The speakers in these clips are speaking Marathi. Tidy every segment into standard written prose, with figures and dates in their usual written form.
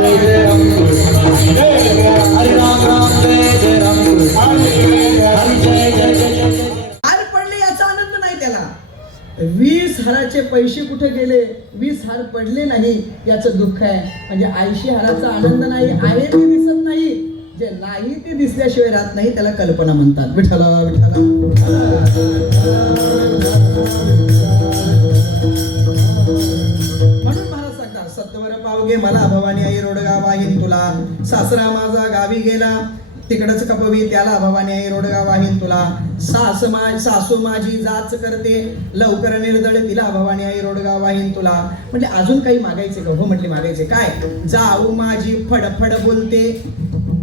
जय जय राम हरे राम राम जय जय राम हरे जय जय जय हार पडले याचा आनंद नाही त्याला. 20 हाराचे पैसे कुठे गेले, 20 हार पडले नाही याचं दुःख आहे. म्हणजे 80 हाराचा आनंद नाही, आहे ते दिसत नाही, जे नाही ते दिसल्याशिवाय राहत नाही, त्याला कल्पना म्हणतात. विठ्ठला विठ्ठला म्हणून महाराज सांगतात, सत्वर पावगे मला भवानी आई रोडगा वाहीन तुला. सासरा माझा गावी गेला तिकडच कपवी त्याला भवानी आई रोडगा वाहीन तुला. सासू माझी जाच करते लवकर निर्दळ तिला भवानी आई रोडगा वाहीन तुला. म्हणजे अजून काही मागायचे का? हो म्हटले मागायचे काय? जाऊ माझी फडफड बोलते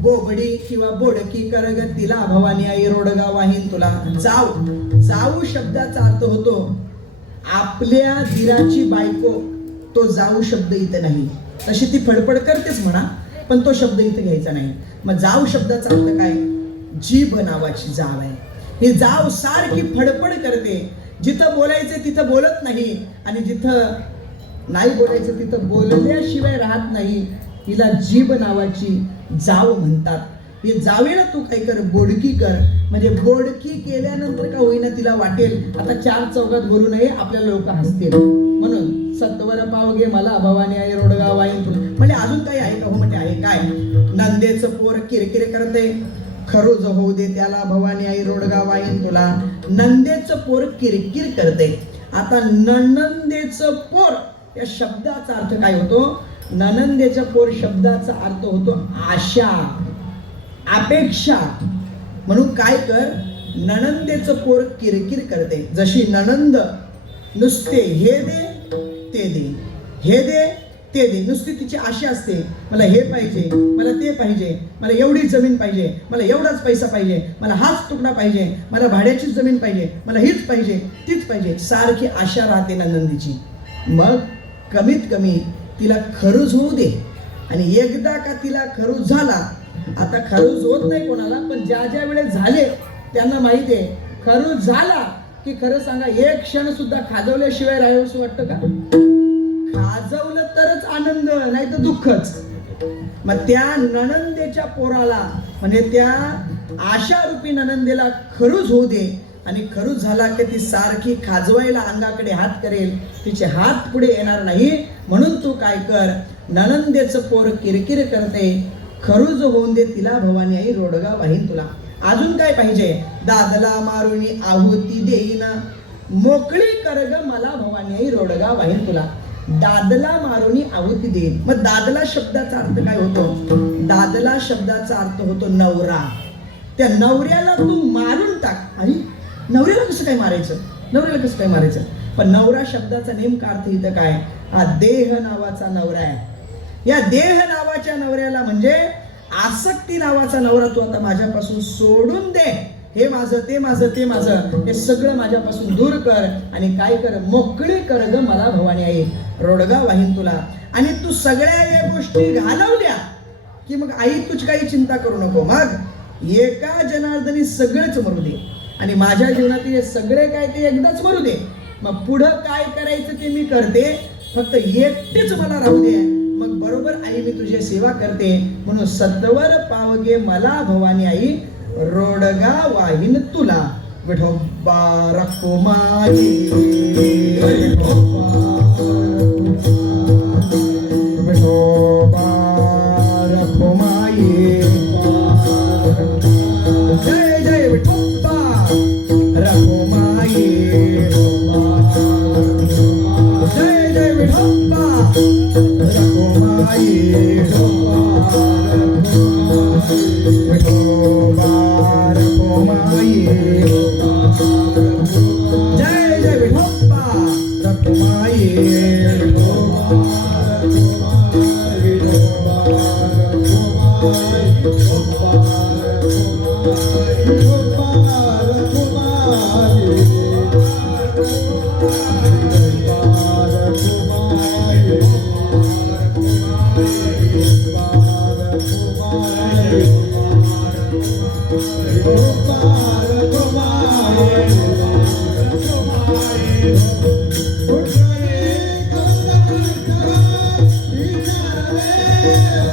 बोबडी किंवा बोडकी करग तिला भवानी आई रोडगा वाहीन तुला. जाऊ जाऊ शब्दाचा अर्थ होतो आपल्या धीराची बायको. तो जाऊ शब्द इथे नाही, तशी ती फडफड करतेच म्हणा, पण तो शब्द इथे घ्यायचा नाही. मग जाऊ शब्दाचा अर्थ काय? जीभ नावाची जाव आहे. ही जाव सारखी फडफड करते, जिथं बोलायचं तिथं बोलत नाही आणि जिथं नाही बोलायचं तिथं बोलल्याशिवाय राहत नाही. हिला जीभ नावाची जाव म्हणतात. हे जावेला तू काय कर, बोडकी कर. म्हणजे बोडकी केल्यानंतर का होईना तिला वाटेल आता 4 चौघात बोलू नये, आपल्याला लोक हसतील. म्हणून सत्वर पावगे मला भवानी आई रोडगा वाईन तुला. म्हणजे अजून काही आहे का? हो म्हणजे आहे काय? नंदेचं पोर किरकिर करते खरोज होऊ दे त्याला भवानी आई रोडगा वाईन तुला. नंदेचं पोर किरकिर करते. आता ननंदेचं पोर या शब्दाचा अर्थ काय होतो? ननंदेच्या पोर शब्दाचा अर्थ होतो आशा, अपेक्षा. म्हणून काय कर, ननंदेचं पोर किरकिर करते. जशी ननंद नुसते हे दे ते दे, हे दे ते दे, नुसती तिची आशा असते, मला हे पाहिजे, मला ते पाहिजे, मला एवढी जमीन पाहिजे, मला एवढाच पैसा पाहिजे, मला हाच तुकडा पाहिजे, मला भाड्याचीच जमीन पाहिजे, मला हीच पाहिजे तीच पाहिजे, सारखी आशा राहते नंदीची. मग कमीत कमी तिला खरूज होऊ दे. आणि एकदा का तिला खरूज झाला, आता खरूज होत नाही कोणाला, पण ज्या ज्या वेळेस झाले त्यांना माहिती आहे खरूज झाला की खरं सांगा एक क्षण सुद्धा खाजवल्याशिवाय राहावंसं वाटतं का? खाजवलं तरच आनंद, नाही तर दुःखच. मग त्या ननंदेच्या पोराला म्हणजे त्या आशारूपी ननंदेला खरूज होऊ दे. आणि खरूज झाला की ती सारखी खाजवायला अंगाकडे हात करेल, तिचे हात पुढे येणार नाही. म्हणून तू काय कर, ननंदेचं पोर किरकिर करते, खरूज होऊन दे तिला भवानी आई रोडगा वाहीन तुला. अजून काय पाहिजे? दादला मारुनी आहुती देईन मोकळी करग मला भवानी आई रोडगा वाहीन तुला. दादला मारुनी आहुती देईन. मग दादला शब्दाचा अर्थ काय होतो? दादला शब्दाचा अर्थ होतो नवरा. त्या नवऱ्याला तू मारून टाक. आणि नवऱ्याला कसं काय मारायचं? नवऱ्याला कसं काय मारायचं? पण नवरा शब्दाचा नेमका अर्थ इथं काय? हा देह नावाचा नवरा आहे. या देह नावाच्या नवऱ्याला म्हणजे आसक्ती नावाचा नवरा तू आता माझ्यापासून सोडून दे. हे माझं, ते माझं, ते माझं, हे सगळं माझ्यापासून दूर कर. आणि काय कर, मोकळी कर ग मला भवानी आई रोडगा वाहीन तुला. आणि तू सगळ्या या गोष्टी घालवल्या की मग आई तुझी काही चिंता करू नको. मग एका जनार्दनी सगळेच मरू दे आणि माझ्या जीवनातील हे सगळे काय ते एकदाच मरू दे. मग पुढं काय करायचं ते मी करते, फक्त एकटेच मला राहू दे. मग बरोबर आई मी तुझी सेवा करते. म्हणून सत्वर पावगे मला भवानी आई रोडगा वाहीन तुला. विठोबा रखुमाई विठोबा रखुमाई. जय जय विठोबा रखुमाई. जय जय विठोबा रखुमाई. विठोबा रखुमाई. जय जय विठोबा रखुमाई. Yeah.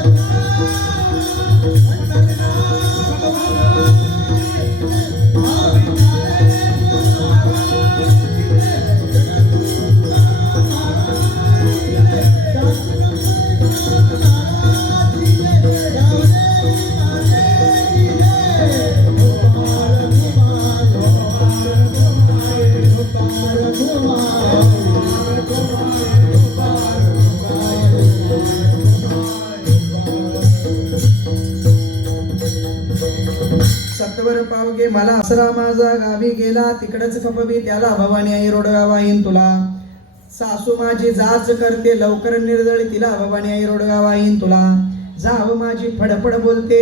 सत्वर पावगे मला आसरा माझा गावी गेला तिकडच खपवी त्याला भवानी आई रोडगा वाहीन तुला सासू माझी जाच करते लवकर निर्दळी तिला भवानी आई रोडगा वाहीन तुला जाव माझी फडफड बोलते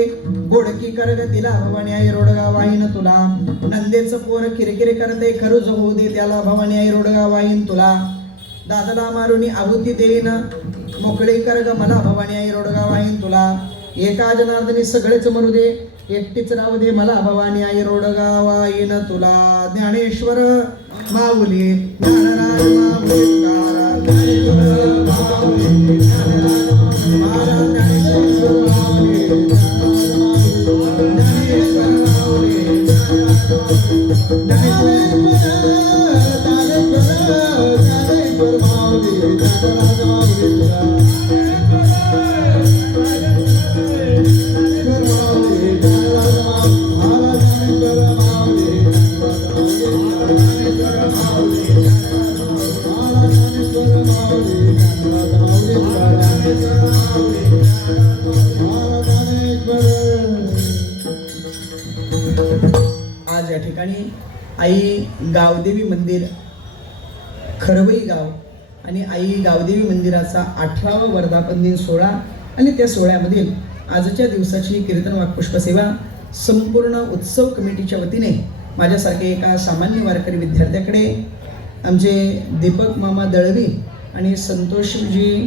गोडकी करग तिला भवानी आई रोडगा वाहीन तुला नंदेचं पोर किरकिर करते खरूज होऊ दे त्याला भवानी आई रोडगा वाहीन तुला दादाला मारुनी आहुती देईन मोकळी करग मला भवानी आई रोडगा वाहीन तुला एका जनार्दनी सगळेच मरू दे एकटीच राहू दे मला भवानी आई रोडगा वाहीन तुला ज्ञानेश्वर माऊली ज्ञानराज माऊली तुकाराम ज्ञानेश्वर माऊली ज्ञानराज महाराज ज्ञानेश्वर माऊली ज्ञानेश्वर माऊली ज्ञानेश्वर माऊली ज्ञानराज माऊली आज या ठिकाणी आई गावदेवी मंदिर खरवई गाव आणि आई गावदेवी मंदिराचा 18वा वर्धापन दिन सोहळा आणि त्या सोहळ्यामधील आजच्या दिवसाची कीर्तन वाक्पुष्प सेवा संपूर्ण उत्सव कमिटीच्या वतीने माझ्यासारखे एका सामान्य वारकरी विद्यार्थ्याकडे आमचे दीपक मामा दळवी आणि संतोषजी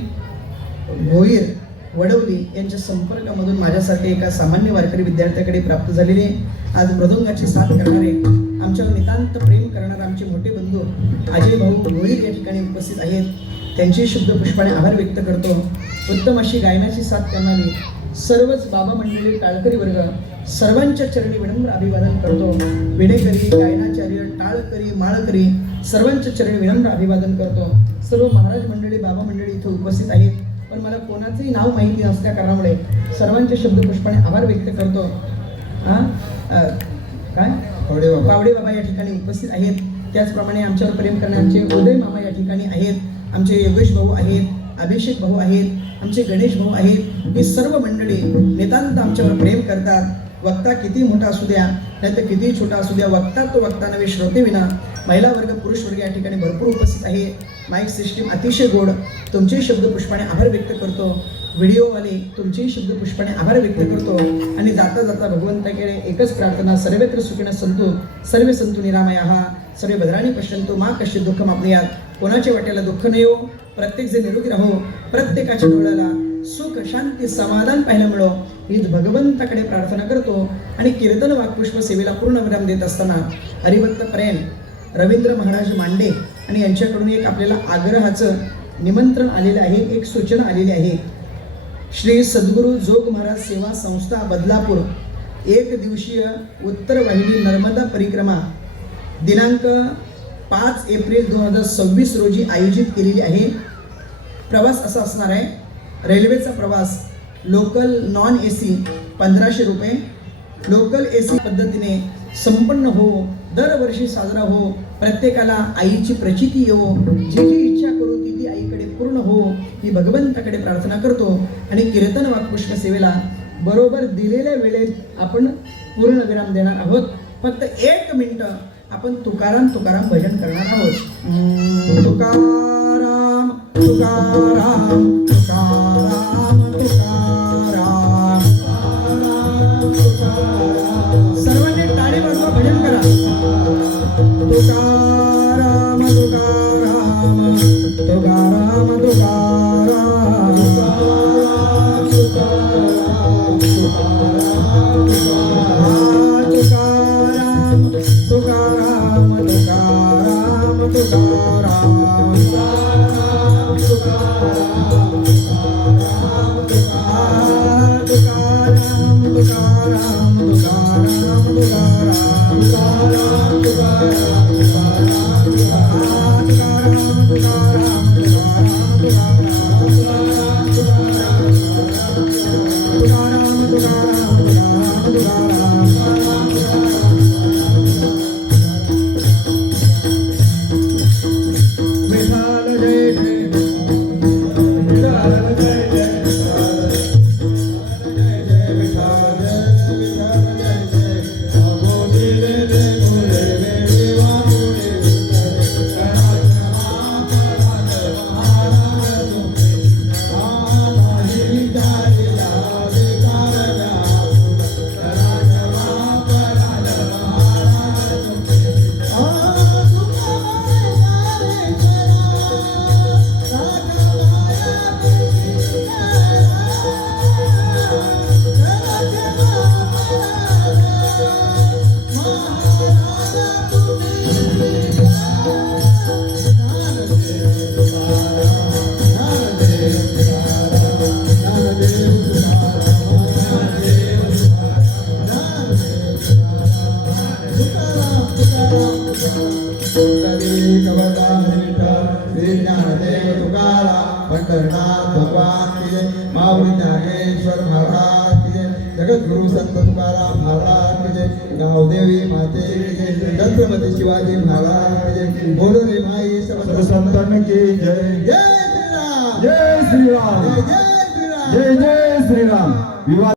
भोईर वडवली यांच्या संपर्कामधून माझ्यासारखे एका सामान्य वारकरी विद्यार्थ्याकडे प्राप्त झालेले आज मृदंगाची साथ करणारे आमच्यावर नितांत प्रेम करणारे आमचे मोठे बंधू अजय भाऊ भोईर या ठिकाणी उपस्थित आहेत. त्यांची शुद्ध पुष्पाने आभार व्यक्त करतो. उत्तम अशी गायनाची साथ करणारी सर्वच बाबा मंडळी टाळकरी वर्ग सर्वांच्या चरणी विनम्र अभिवादन करतो. विडेकरी गायनाचार्य टाळकरी माळकरी सर्वांच्या चरणी विनम्र अभिवादन करतो. सर्व महाराज मंडळी बाबा मंडळी इथे उपस्थित आहेत, पण मला कोणाचंही नाव माहिती नसल्या कारणामुळे सर्वांच्या शब्दपुष्पाने आभार व्यक्त करतो. काय पावडे बाबा या ठिकाणी उपस्थित आहेत. त्याचप्रमाणे आमच्यावर प्रेम करण्याचे उदय मामा या ठिकाणी आहेत. आमचे योगेश भाऊ आहेत, अभिषेक भाऊ आहेत, आमचे गणेश भाऊ आहेत. ही सर्व मंडळी नितांत आमच्यावर प्रेम करतात. वक्ता किती मोठा असू द्या नाहीतर किती छोटा असू द्या, वक्ता तो वक्ता नव्हे श्रोते विना. महिला वर्ग पुरुष वर्ग या ठिकाणी भरपूर उपस्थित आहे. माईक सिस्टीम अतिशय गोड. तुमचे शब्द पुष्पाने आभार व्यक्त करतो. व्हिडिओवाले तुमचेही शब्द पुष्पाने आभार व्यक्त करतो. आणि जाता जाता भगवंताकडे एकच प्रार्थना, सर्वत्र सुखिनः सन्तु सर्वे सन्तु निरामयाः सर्वे भद्राणि पश्यन्तु मा कश्चित् दुःखम् आपनुयात्. कोणाच्या वाट्याला दुःख नाही हो, प्रत्येक जण निरोगी राहो, प्रत्येकाच्या डोळ्याला सुख शांती समाधान पाहायला मिळो हीच भगवंताकडे प्रार्थना करतो. आणि कीर्तन वाक्पुष्प सेवेला पूर्ण विराम देत असताना हरिभक्त प्रेम रवींद्र महाराज मांडे आणि यांच्याकडून एक आपल्याला आग्रहाचं निमंत्रण आलेलं आहे, एक सूचना आलेली आहे. श्री सद्गुरू जोग महाराज सेवा संस्था बदलापूर एक दिवसीय उत्तर वाहिनी नर्मदा परिक्रमा दिनांक 5 एप्रिल 2026 रोजी आयोजित केलेली आहे. प्रवास असा असणार आहे, रेल्वेचा प्रवास लोकल नॉन AC 1500 रुपये, लोकल AC पद्धतीने संपन्न हो, दरवर्षी साजरा हो, प्रत्येकाला आईची प्रचिती येवो, जी जी इच्छा करू ती ती आईकडे पूर्ण हो ही भगवंताकडे प्रार्थना करतो. आणि कीर्तन वाक्पुष्प सेवेला बरोबर दिलेल्या वेळेत आपण पूर्ण विराम देणार आहोत. फक्त 1 मिनिटं आपण तुकाराम तुकाराम भजन करणार आहोत. तुकाराम तुकाराम तुकाराम तुकाराम सर्वांनी टाळी वाजवा, भजन करा. तुकाराम तुकाराम तुकाराम तुकाराम तुकाराम तुकाराम तुकाराम तुकाराम तुकाराम तुकाराम तुकाराम तुकाराम तुकाराम तुकाराम तुकाराम पंढरनाथ भगवान की जय, माऊली ज्ञानेश्वर महाराज की जय, जगद्गुरु संत तुकाराम महाराज की जय, गावदेवी माते की जय, छत्रपती शिवाजी महाराज की जय, बोलो रे माई सब संतन की जय जय श्रीराम जय श्रीराम जय श्रीराम जय जय श्रीराम विवाह